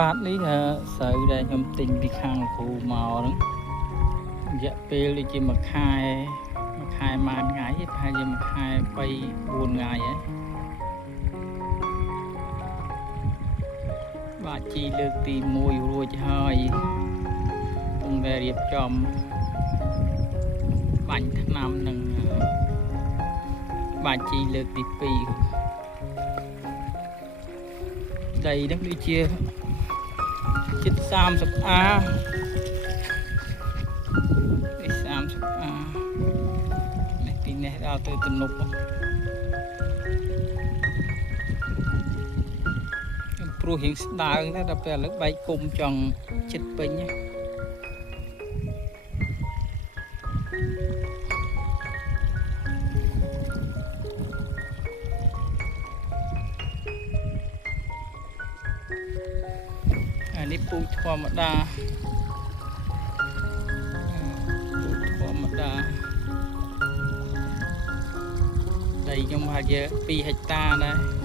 បាទនេះស្រូវដែលខ្ញុំទិញពីខាងគ្រូមកហ្នឹងរយៈពេលដូចជាមួយខែមួយថ្ងៃប្រហែលជាមួយខែ3 4ថ្ងៃហើយបាទជីលើកទី1រួចហើយកំពុងតែរៀបចំបាញ់ថ្នាំនឹងបាទជីលើកទី2ដីហ្នឹងដូចជាជិត30 អានេះ30 អានេះពីនេះដល់ទៅទំនប់ព្រោះរៀងស្ដើងតែដល់ពេលឥឡូវបែកគុំចង់ជិតពេញនេះពូជធម្មតាដីខ្ញុំហាក់ជា2 ហិកតាដែរ